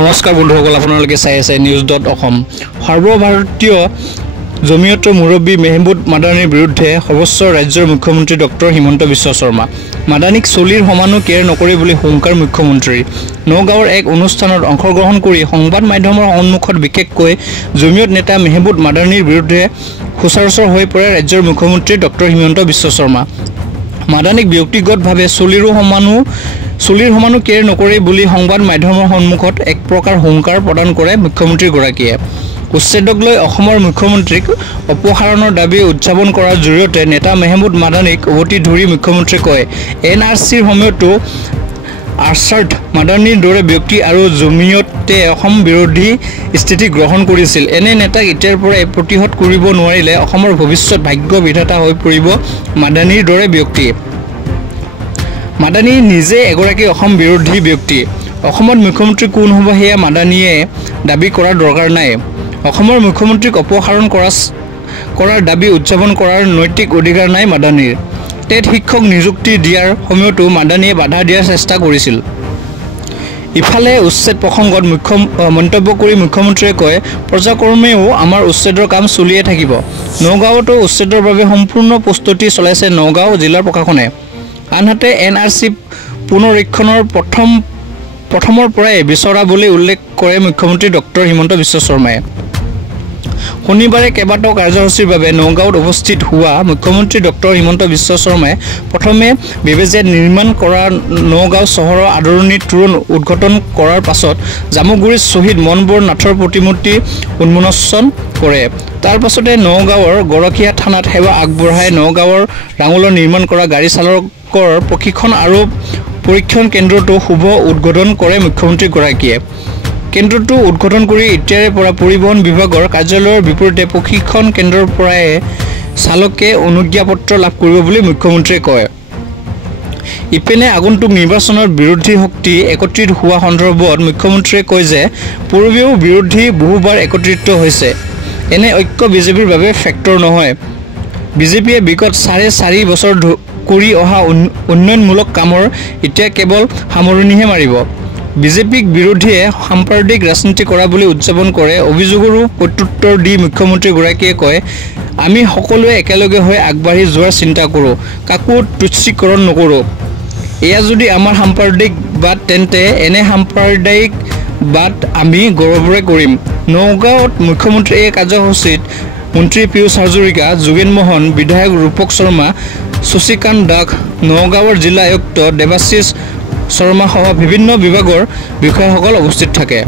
নমস্কাৰ বন্ধুসকল, আপোনালোকে চাই আছে নিউজ.অসম। সৰ্বভাৰতীয় জমিয়তৰ মুৰব্বী মেহমুদ মাদানীৰ বিৰুদ্ধে সৰ্বোচ্চ ৰাজ্যৰ মুখ্যমন্ত্ৰী ডক্টৰ হিমন্ত বিশ্ব শৰ্মা। মাদানীক চলিৰ সমানো কেয়াৰ নকৰে বুলি হুংকাৰ মুখ্যমন্ত্ৰী। নগাঁৱৰ এক অনুষ্ঠানত অংশগ্ৰহণ কৰি সংবাদ মাধ্যমৰ সন্মুখত বিশেষকৈ জমিয়ত নেতা মেহমুদ মাদানীৰ বিৰুদ্ধে সচৰাচৰ হৈ পৰে ৰাজ্যৰ মুখ্যমন্ত্ৰী ডক্টৰ হিমন্ত বিশ্ব শৰ্মা। মাদানীক ব্যক্তিগতভাৱে চলিৰ সমানো কেয়াৰ নকৰে বুলি সংবাদ মাধ্যমৰ সন্মুখত এক প্ৰকাৰ হুংকাৰ প্ৰদান কৰে মুখ্যমন্ত্ৰীগৰাকীয়ে। উচ্ছেদক লৈ অসমৰ মুখ্যমন্ত্ৰীক অপসাৰণৰ দাবী উদযাপন কৰাৰ জৰিয়তে নেতা মেহমুদ মাদানীক উভতি ধৰি মুখ্যমন্ত্ৰীয়ে কয়, NRCৰ সময়তো আৰ্চাৰ্ড মাদানীৰ দৰে ব্যক্তি আৰু জমিয়তে অসম বিৰোধী স্থিতি গ্ৰহণ কৰিছিল। এনে নেতাক এতিয়াৰ পৰাই প্ৰতিহত কৰিব নোৱাৰিলে অসমৰ ভৱিষ্যত ভাগ্য বিধাতা হৈ পৰিব মাদানীৰ দৰে ব্যক্তি। মাদানী নিজে এগৰাকী অসম বিৰোধী ব্যক্তি। অসমত মুখ্যমন্ত্ৰী কোন হ'ব সেয়া মাদানীয়ে দাবী কৰাৰ দৰকাৰ নাই। অসমৰ মুখ্যমন্ত্ৰীক অপসাৰণ কৰাৰ দাবী উদযাপন কৰাৰ নৈতিক অধিকাৰ নাই মাদানীৰ। টেট শিক্ষক নিযুক্তি দিয়াৰ সময়তো মাদানীয়ে বাধা দিয়াৰ চেষ্টা কৰিছিল। ইফালে উচ্ছেদ প্ৰসংগত মন্তব্য কৰি মুখ্যমন্ত্ৰীয়ে কয়, পৰ্যায়ক্ৰমেও আমাৰ উচ্ছেদৰ কাম চলিয়ে থাকিব। নগাঁৱতো উচ্ছেদৰ বাবে সম্পূৰ্ণ প্ৰস্তুতি চলাইছে নগাঁও জিলা প্ৰশাসনে। আনহাতে NRC পুনৰীক্ষণৰ প্ৰথমৰ পৰাই বিচৰা বুলি উল্লেখ কৰে মুখ্যমন্ত্ৰী ডক্টৰ হিমন্ত বিশ্ব শৰ্মাই। শনিবাৰে কেইবাটাও কাৰ্যসূচীৰ বাবে নগাঁৱত উপস্থিত হোৱা মুখ্যমন্ত্ৰী ডক্টৰ হিমন্ত বিশ্ব শৰ্মাই প্ৰথমে বেবেজেড নিৰ্মাণ কৰা নগাঁও চহৰৰ আদৰণি তোৰণ উদ্ঘাটন কৰাৰ পাছত জামুগুৰিত শ্বহীদ মনবৰ নাথৰ প্ৰতিমূৰ্তি উন্মোচন কৰে। তাৰ পাছতে নগাঁৱৰ গৰখীয়া থানাত সেৱা আগবঢ়াই নগাঁৱৰ ৰাঙলত নিৰ্মাণ কৰা গাড়ী চালকৰ প্ৰশিক্ষণ আৰু পৰীক্ষণ কেন্দ্ৰটো শুভ উদ্বোধন কৰে মুখ্যমন্ত্ৰীগৰাকীয়ে। কেন্দ্ৰটো উদ্বোধন কৰি এতিয়াৰে পৰা পৰিবহণ বিভাগৰ কাৰ্যালয়ৰ বিপৰীতে প্ৰশিক্ষণ কেন্দ্ৰৰ পৰাই চালকে অনুজ্ঞাপত্ৰ লাভ কৰিব বুলি মুখ্যমন্ত্ৰীয়ে কয়। ইপিনে আগন্তুক নিৰ্বাচনৰ বিৰোধী শক্তি একত্ৰিত হোৱা সন্দৰ্ভত মুখ্যমন্ত্ৰীয়ে কয় যে পূৰ্বেও বিৰোধী বহুবাৰ একত্ৰিত হৈছে। এনে ঐক্য বিজেপিৰ বাবে ফেক্টৰ নহয়। বিজেপিয়ে বিগত 4.5 বছৰ কৰি অহা উন্নয়নমূলক কামৰ এতিয়া কেৱল সামৰণিহে মাৰিব। বিজেপিক বিৰোধীয়ে সাম্প্ৰদায়িক ৰাজনীতি কৰা বুলি উদযাপন কৰে। অভিযোগৰো প্ৰত্যুত্তৰ দি মুখ্যমন্ত্ৰীগৰাকীয়ে কয়, আমি সকলোৱে একেলগে হৈ আগবাঢ়ি যোৱাৰ চিন্তা কৰোঁ, কাকো তুচ্ছীকৰণ নকৰোঁ। এয়া যদি আমাৰ সাম্প্ৰদায়িকবাদ, তেন্তে এনে সাম্প্ৰদায়িকবাদ আমি গৌৰৱেৰে কৰিম। নগাঁৱত মুখ্যমন্ত্ৰীৰ এই কাৰ্যসূচীত মন্ত্ৰী পীয়ুষ হাজৰিকা, যোগেন মোহন, বিধায়ক ৰূপক শৰ্মা, শশীকান্ত দাস, নগাঁৱৰ জিলা আয়ুক্ত দেৱাশিষ শৰ্মা সহ বিভিন্ন বিভাগৰ বিষয়াসকল উপস্থিত থাকে।